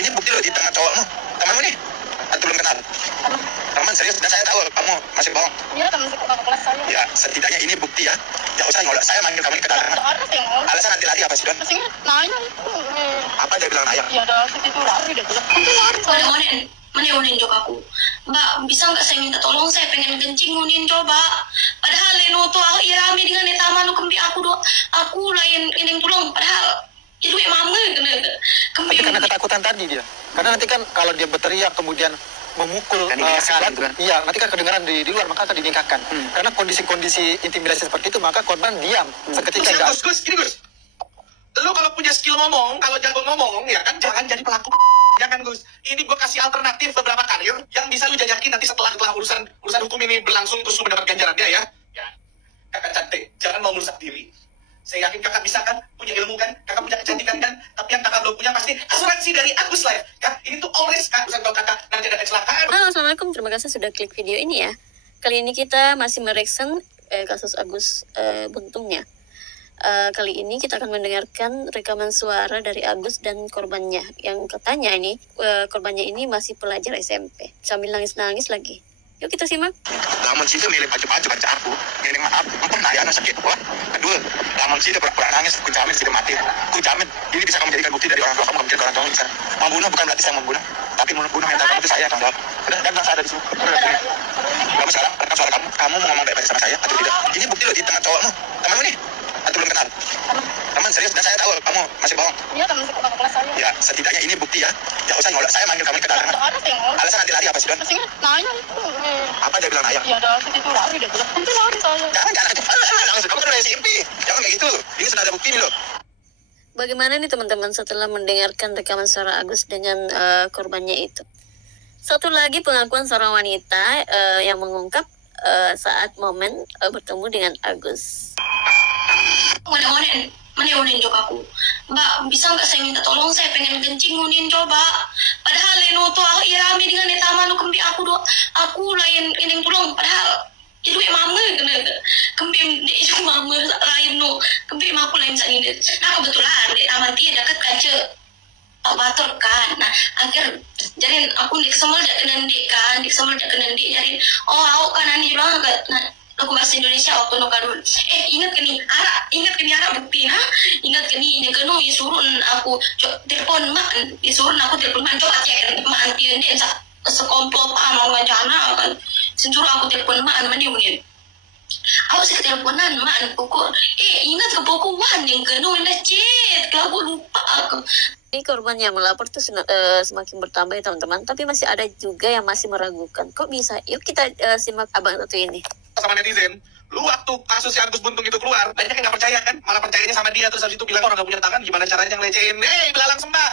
Ini bukti loh di tangan cowokmu, temanmu nih. Atau belum kenal? Teman serius, dan saya tahu kamu masih bohong. Iya, teman kelas saya. Ya, setidaknya ini bukti ya. Gak usah ngolok, saya manggil kamu ini ke dalam. Alasan nanti lari apa sih, Don? Nanya itu. Apa dia bilang ayah? Iya, dah situ lari deh. Nanti lari saya. Mana jok aku. Mbak, bisa nggak saya minta tolong? Saya pengen kencing unin coba. Padahal Leno tuh irami dengan taman kembi aku do. Aku lain ini pulang. Padahal itu mama tapi karena ketakutan tadi dia. Karena nanti kan kalau dia berteriak kemudian memukul saat iya nanti kan kedengaran di luar maka akan dinikahkan. Karena kondisi-kondisi intimidasi seperti itu maka korban diam seketika. Gus, gini Gus. Lu kalau punya skill ngomong, kalau jago ngomong ya kan jangan jadi pelaku. Ya kan Gus, ini gue kasih alternatif beberapa karir yang bisa lu jajakin nanti setelah urusan hukum ini berlangsung terus lu mendapat ganjarannya ya. Ya, kakak cantik, jangan mau merusak diri. Saya yakin kakak bisa kan, punya ilmu kan, kakak punya kecantikan kan, tapi yang kakak belum punya pasti asuransi dari Agus Life kan. Ini tuh all risk kan, kalau kakak nanti ada kecelakaan. Halo, assalamualaikum, terima kasih sudah klik video ini ya. Kali ini kita masih mereaction kasus Agus Buntungnya. Kali ini kita akan mendengarkan rekaman suara dari Agus dan korbannya yang katanya ini korbannya ini masih pelajar SMP sambil nangis-nangis lagi. Yuk kita simak. Lamun situ milih baju-baju baca aku, milih maaf, ampun ayah sakit. Wah, kedua, lamun situ pura-pura nangis, ku jamin situ mati. Ku jamin ini bisa kamu jadikan bukti dari orang tua kamu menjadi orang tua bisa. Membunuh bukan berarti saya membunuh, tapi membunuh mental kamu itu saya akan jawab. Udah, dan saya ada di sini. Kamu sekarang rekam suara kamu mau ngomong baik-baik sama saya atau tidak? Ini bukti loh di tangan cowokmu, temanmu nih. Atau belum kenal? Teman serius, dan saya tahu kamu masih bohong. Iya, teman kelas saya. Ya, setidaknya ini bukti ya. Gak usah ngolok, saya manggil kamu ini ke dalam. Alasan nanti lari apa sih, Don? Nanya itu. Apa dia bilang ayah? Iya, dah situ lari deh. Nanti lari saya. Jangan langsung, kamu kan udah SMP. Jangan kayak gitu, ini sudah ada bukti nih loh. Bagaimana nih teman-teman setelah mendengarkan rekaman suara Agus dengan korbannya itu? Satu lagi pengakuan seorang wanita yang mengungkap saat momen bertemu dengan Agus. Mana jok aku. Mbak, bisa nggak saya minta tolong? Saya pengen kencing unin coba. Padahal Leno tuh irami dengan taman kembi aku do. Aku lain ini pulang. Padahal itu mama kembi itu mama lain no. Kembi aku lain sani deh. Nah kebetulan di taman dia dekat kaca batur kan. Nah akhir jadi aku di kesemel jak kenandi kan, di kesemel jak kenandi jadi aku kan ani bilang agak aku bahasa Indonesia waktu nukadul. Ingat ke ni arah bukti ha? Ingat ke ni kenu disuruh aku telepon mak, disuruh aku telepon mak coba cek mak antian dia sekomplot mau ngajana kan. Senjuru aku telepon mak mandi mungkin. Aku sih teleponan mak pokok. Ingat ke pokoknya yang kenu ina chat, aku lupa aku. Ini korban yang melapor tuh semakin bertambah ya teman-teman, tapi masih ada juga yang masih meragukan. Kok bisa? Yuk kita simak abang satu ini. Sama netizen, lu waktu kasus si Agus Buntung itu keluar, banyak yang gak percaya kan? Malah percayanya sama dia, terus habis itu bilang orang gak punya tangan, gimana caranya ngelecehin? Belalang sembah!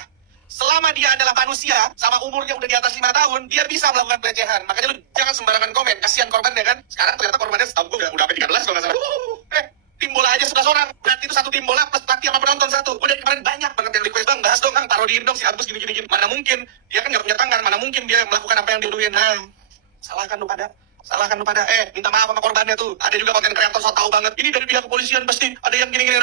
Selama dia adalah manusia, sama umurnya udah di atas 5 tahun, dia bisa melakukan pelecehan. Makanya lu jangan sembarangan komen, kasihan korbannya kan? Sekarang ternyata korbannya setahu gue udah sampai 13 kalau gak salah. Tim bola aja 11 orang, berarti itu satu tim bola plus pelatih sama penonton satu. Udah kemarin banyak banget yang request, bang bahas dong kang, parodiin dong si Agus gini. Mana mungkin, dia kan gak punya tangan, mana mungkin dia melakukan apa yang diuduhin. Salahkan lu pada, minta maaf sama korbannya tuh. Ada juga konten kreator so tau banget, ini dari pihak kepolisian pasti ada yang gini.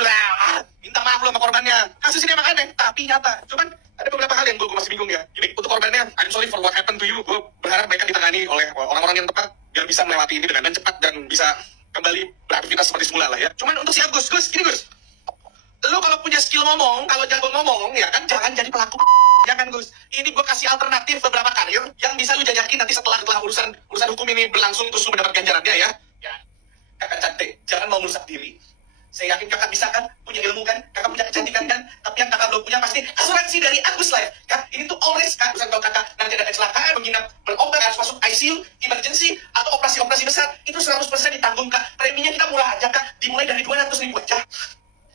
Minta maaf lu sama korbannya. Kasus ini emang aneh, tapi nyata. Cuman ada beberapa hal yang gue masih bingung ya. Gini, untuk korbannya, I'm sorry for what happened to you. Gue berharap mereka ditangani oleh orang-orang yang tepat, biar bisa melewati ini dengan cepat dan bisa kembali beraktivitas seperti semula lah ya. Cuman untuk si Agus, gini Gus, lu kalau punya skill ngomong, kalau jago ngomong ya kan jangan jadi pelaku. Ya kan Gus, ini gue kasih alternatif beberapa karir yang bisa lu jajakin nanti setelah urusan hukum ini berlangsung terus lu mendapat ganjarannya ya. Ya, kakak cantik, jangan mau merusak diri. Saya yakin kakak bisa kan, punya ilmu kan, kakak punya kecantikan kan, tapi yang kakak belum punya pasti asuransi dari Agus Life kan. Ini tuh all risk kan, kalau kakak nanti ada kecelakaan, menginap, berobat, harus masuk ICU, emergency, atau operasi besar, itu 100% ditanggung kak. Preminya kita murah aja kak, dimulai dari 200.000 aja.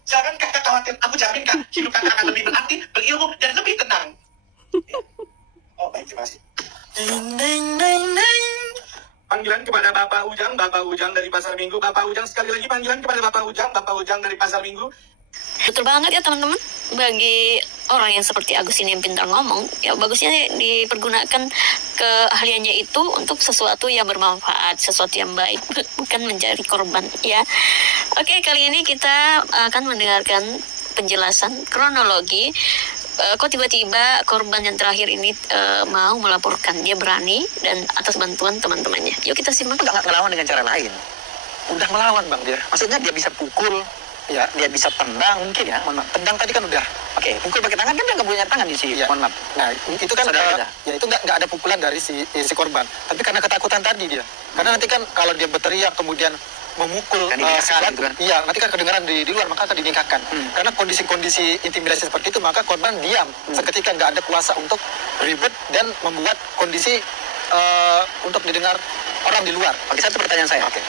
Jangan kakak khawatir, aku jamin kak, hidup kakak akan lebih berarti, berilmu, dan lebih tenang. Oh baik, terima kasih. Panggilan kepada Bapak Ujang dari Pasar Minggu. Bapak Ujang, sekali lagi panggilan kepada Bapak Ujang dari Pasar Minggu. Betul banget ya teman-teman. Bagi orang yang seperti Agus ini yang pintar ngomong, ya bagusnya dipergunakan keahliannya itu untuk sesuatu yang bermanfaat, sesuatu yang baik, bukan menjadi korban ya. Oke, kali ini kita akan mendengarkan penjelasan kronologi kok tiba-tiba korban yang terakhir ini mau melaporkan, dia berani dan atas bantuan teman-temannya. Yuk kita simak. Nggak melawan dengan cara lain. Udah melawan bang dia. Maksudnya dia bisa pukul, ya dia bisa tendang mungkin ya. Mohon maaf. Tendang tadi kan udah. Oke, pukul pakai tangan kan dia nggak punya tangan di sini. Iya. Mohon maaf. Nah itu kan Saudara. ya itu nggak ada pukulan dari si korban. Tapi karena ketakutan tadi dia. Karena nanti kan kalau dia berteriak kemudian memukul Kan dinikahkan gitu kan. iya nanti kan kedengaran di luar maka akan dinikahkan. Karena kondisi-kondisi intimidasi seperti itu maka korban diam seketika, nggak ada kuasa untuk ribet dan membuat kondisi untuk didengar orang di luar. Oke, satu pertanyaan saya. Oke.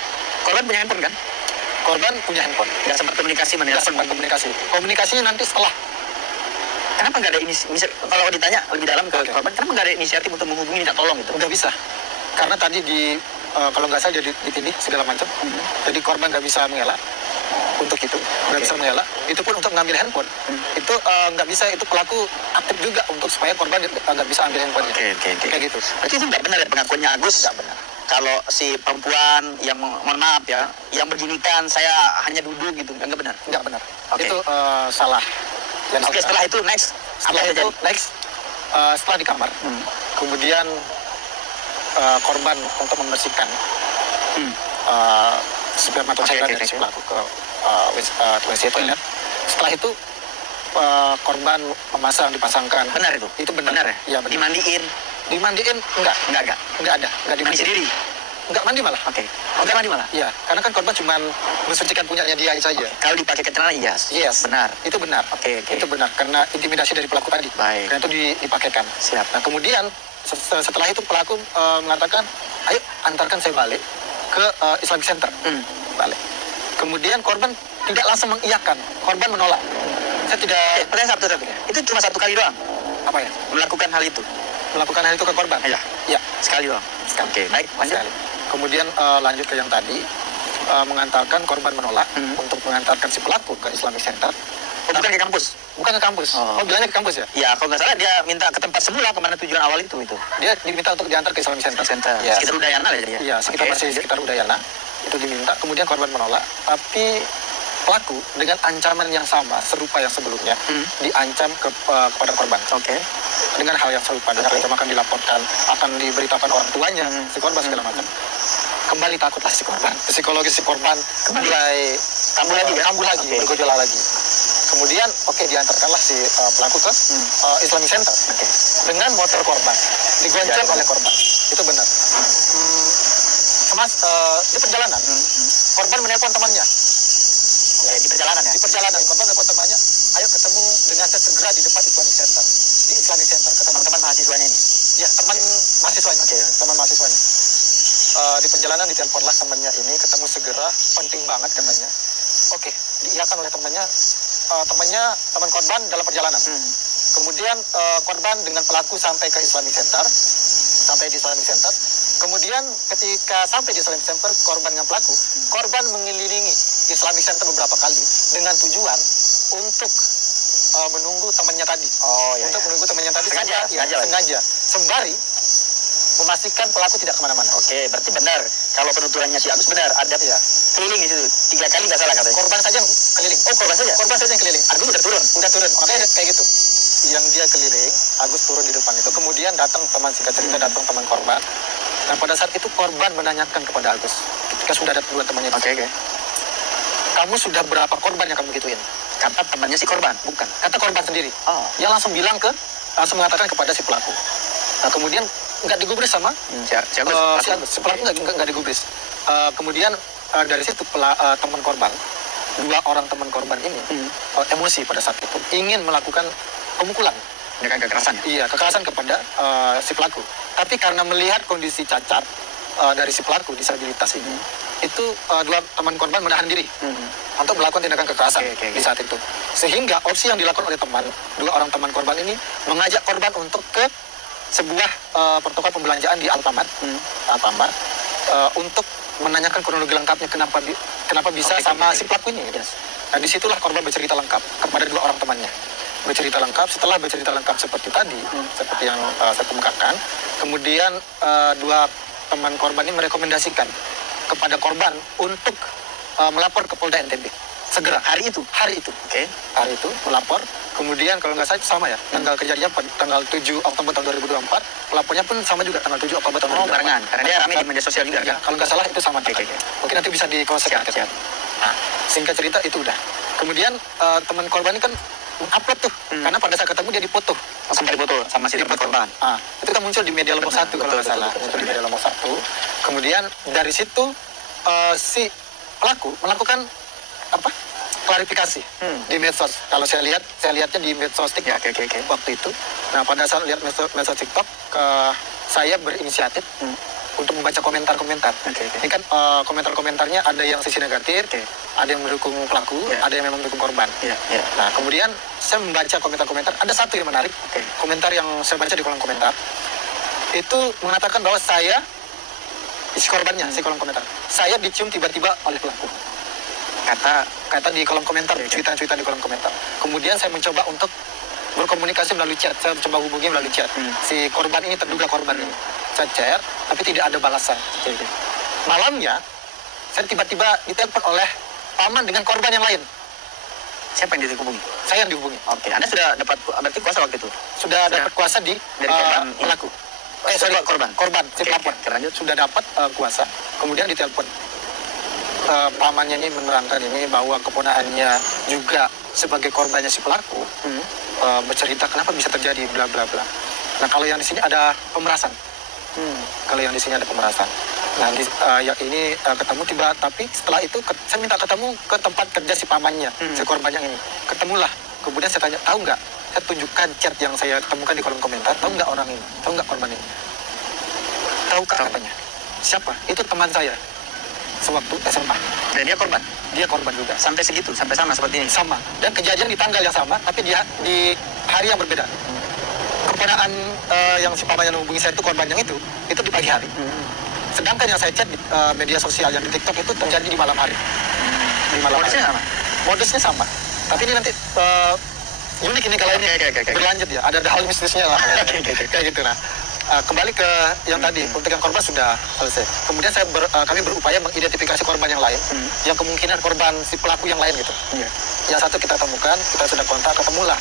Korban punya handphone kan? Korban punya handphone. Nggak sempat komunikasi Nggak menelpon. sempat komunikasi. Komunikasinya nanti setelah. Kenapa nggak ada kalau ditanya lebih dalam ke Oke. korban, kenapa nggak ada inisiatif untuk menghubungi minta tolong gitu? Nggak bisa. Karena tadi kalau nggak salah dia ditindih segala macam. Jadi korban nggak bisa mengelak untuk itu. Nggak bisa mengelak. Itu pun untuk mengambil handphone. Itu nggak bisa. Itu pelaku aktif juga untuk supaya korban nggak bisa ambil handphone. Oke. Kayak gitu. Berarti itu nggak benar ya pengakuannya Agus? Nggak benar. Kalau si perempuan yang mohon maaf ya, yang beginikan saya hanya duduk gitu, nggak benar. Nggak benar. Oke. Itu salah. Dan Oke, setelah itu next, setelah apa itu terjadi? next setelah di kamar, kemudian korban untuk membersihkan sperma atau cairan dari si pelaku ke WC toilet. Setelah itu korban dipasangkan. Benar itu? Itu benar. Benar ya? Iya benar. Dimandiin? Dimandiin enggak ada, enggak Mandi dimandi. sendiri? Enggak mandi malah. Oke. Oh, nggak mandi malah? Iya, karena kan korban cuma mensucikan punyanya dia saja. Kalau dipakai ke celana, yes. Yes. Benar. Itu benar. Oke. Itu benar karena intimidasi dari pelaku tadi. Baik. Karena itu dipakaikan. Siap. Nah kemudian setelah itu pelaku mengatakan, ayo antarkan saya balik ke Islamic Center. Balik. Kemudian korban tidak langsung mengiyakan. Korban menolak. Saya tidak. Pertanyaan satu. Itu cuma satu kali doang Apa ya? melakukan hal itu? Melakukan hal itu ke korban? Iya. Ya. Sekali doang. Oke, baik. Lanjut. Sekali. Kemudian lanjut ke yang tadi, mengantarkan korban menolak untuk mengantarkan si pelaku ke Islamic Center. Oh, bukan ke kampus? Bukan ke kampus. Oh. Bilangnya ke kampus ya? Ya, kalau nggak salah dia minta ke tempat semula kemana tujuan awal itu. Dia diminta untuk diantar ke Islamic Center. Ya. Ya. Sekitar Udayana lah ya. Iya, sekitar Udayana. Itu diminta. Kemudian korban menolak. Tapi pelaku dengan ancaman yang sama, serupa yang sebelumnya, diancam kepada korban. Oke. Dengan hal yang serupa, dengan ancaman akan dilaporkan, akan diberitakan orang tuanya, si korban segala macam. Kembali takutlah si korban. Psikologis si korban mulai kambuh lagi, Oke. bergejolak lagi. Kemudian, diantarkanlah si pelaku ke Islamic Center dengan motor korban, digonceng oleh korban. Itu benar. Mas, di perjalanan, korban menelpon temannya. Ya, di perjalanan ya. Di perjalanan, korban menelpon temannya, ayo ketemu dengan saya segera di depan Islamic Center. Di Islamic Center, ketemu Teman-teman mahasiswanya ini. ya, teman mahasiswanya. Teman mahasiswanya. Di perjalanan diteleponlah temannya ini, ketemu segera, penting banget katanya. Oke, diiyakan oleh temannya, teman korban dalam perjalanan. Kemudian korban dengan pelaku sampai ke Islamic Center, sampai di Islamic Center. Kemudian ketika sampai di Islamic Center, korban dengan pelaku, korban mengelilingi Islamic Center beberapa kali dengan tujuan untuk menunggu temannya tadi. Oh, iya. Untuk menunggu temannya tadi. Sengaja. Sengaja. Sembari memastikan pelaku tidak kemana-mana. Oke, berarti benar. Kalau penuturannya si Agus benar, ada Ya. keliling di situ. 3 kali nggak salah katanya. Korban saja yang keliling. Oh, korban saja? Korban saja yang keliling. Agus udah turun. Udah turun. Makanya kayak gitu. Yang dia keliling, Agus turun di depan itu. Kemudian datang teman, singkat cerita datang teman korban. Dan pada saat itu korban menanyakan kepada Agus, ketika sudah ada dua temannya. Oke. Kamu sudah berapa korban yang kamu gituin? Kata temannya si korban. Bukan. Kata korban sendiri. Oh. Dia langsung mengatakan kepada si pelaku. Nah kemudian nggak digubris sama Si Agus. si pelaku nggak digubris. Kemudian dari situ teman korban, 2 orang teman korban ini emosi pada saat itu, ingin melakukan pemukulan. Dengan kekerasan ya? Iya, kekerasan kepada si pelaku. Tapi karena melihat kondisi cacat dari si pelaku, disabilitas ini, itu 2 teman korban menahan diri untuk melakukan tindakan kekerasan Oke. di saat itu. Sehingga opsi yang dilakukan oleh 2 orang teman korban ini mengajak korban untuk ke sebuah pertukaran pembelanjaan di Alfamart, untuk menanyakan kronologi lengkapnya kenapa bisa sama si pelaku ini. Nah disitulah korban bercerita lengkap kepada 2 orang temannya. Bercerita lengkap, setelah bercerita lengkap seperti tadi, seperti yang saya kemukakan, kemudian 2 teman korban ini merekomendasikan kepada korban untuk melapor ke Polda NTB segera hari itu. Oke. Hari itu melapor ke Kemudian kalau nggak salah itu sama ya, tanggal kejadiannya tanggal 7 Oktober tahun 2024, pelapornya pun sama juga tanggal 7 Oktober tahun 2024. Barengan, karena dia ramai di media sosial juga. Ya, kalau nggak salah itu sama. Oke. Mungkin nanti bisa dikonsepkan. Nah, singkat cerita itu udah. Kemudian teman korban ini kan upload tuh, karena pada saat ketemu dia dipoto. Sampai dipoto sama si teman korban. Itu kan muncul di media Lombok 1 kalau nggak salah. Muncul di media Lombok 1. Kemudian dari situ si pelaku melakukan klarifikasi di medsos. Kalau saya lihatnya di medsos TikTok waktu itu. Nah, pada saat lihat medsos TikTok, saya berinisiatif untuk membaca komentar-komentar. Ini kan komentar-komentarnya ada yang sisi negatif, ada yang mendukung pelaku, ada yang memang mendukung korban. Nah, kemudian saya membaca komentar-komentar. Ada satu yang menarik. Komentar yang saya baca di kolom komentar itu mengatakan bahwa saya, si korbannya, si kolom komentar, saya dicium tiba-tiba oleh pelaku. Kata di kolom komentar, cerita-cerita di kolom komentar. Kemudian saya mencoba untuk berkomunikasi melalui chat. Saya mencoba hubungi melalui chat. Si korban ini, terduga korban ini. Saya chat, tapi tidak ada balasan. Malamnya, saya tiba-tiba ditelepon oleh paman dengan korban yang lain. Siapa yang dihubungi? Saya yang dihubungi. Oke, Anda sudah dapat berarti kuasa waktu itu? Sudah dapat kuasa dari pelaku. Korban, si pelapor. Sudah dapat kuasa. Kemudian ditelepon. Pamannya ini menerangkan ini bahwa keponakannya juga sebagai korbannya si pelaku bercerita kenapa bisa terjadi bla bla bla. Nah, kalau yang di sini ada pemerasan. Nah, yang ini ketemu tapi setelah itu saya minta ketemu ke tempat kerja si pamannya, si korban yang ini. Ketemulah. Kemudian saya tanya, tahu nggak? Saya tunjukkan chat yang saya temukan di kolom komentar. Tahu nggak orang ini? Tahu nggak korban ini? Tahu katanya. Siapa? Itu teman saya. Sewaktu SMA. Dan dia korban? Dia korban juga. Sampai segitu? Sampai sama seperti ini? Sama. Dan kejadian di tanggal yang sama, tapi di hari yang berbeda. Keponakan yang si pamannya menghubungi saya itu korban yang itu di pagi hari. Sedangkan yang saya chat di media sosial yang di TikTok itu terjadi di malam hari. Di malam Modusnya hari. sama? Modusnya sama. Tapi ini nanti unik ini kalau ini berlanjut ya. Ada hal mistisnya lah. Kayak gitu. Nah, kembali ke yang tadi, untuk yang korban sudah selesai. Kemudian kami berupaya mengidentifikasi korban yang lain, yang kemungkinan korban si pelaku yang lain gitu. Yang satu kita temukan, kita sudah kontak, ketemulah.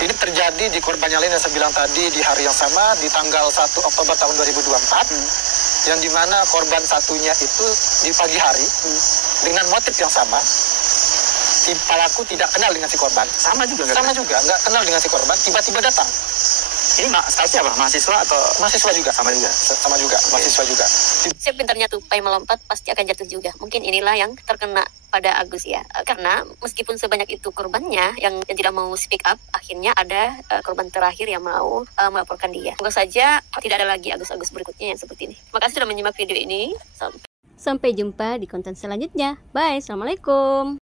Ini terjadi di korban yang lain yang saya bilang tadi di hari yang sama, di tanggal 1 Oktober tahun 2024, yang dimana korban satunya itu di pagi hari, dengan motif yang sama, si pelaku tidak kenal dengan si korban. Sama juga, nggak kenal dengan si korban, tiba-tiba datang. Ini statusnya apa? Mahasiswa atau? Mahasiswa juga. Sama juga, mahasiswa juga. Si pintarnya tupai melompat pasti akan jatuh juga. Mungkin inilah yang terkena pada Agus ya. Karena meskipun sebanyak itu korbannya yang tidak mau speak up, akhirnya ada korban terakhir yang mau melaporkan dia. Semoga saja tidak ada lagi Agus-Agus berikutnya yang seperti ini. Terima kasih sudah menyimak video ini. Sampai jumpa di konten selanjutnya. Bye. Assalamualaikum.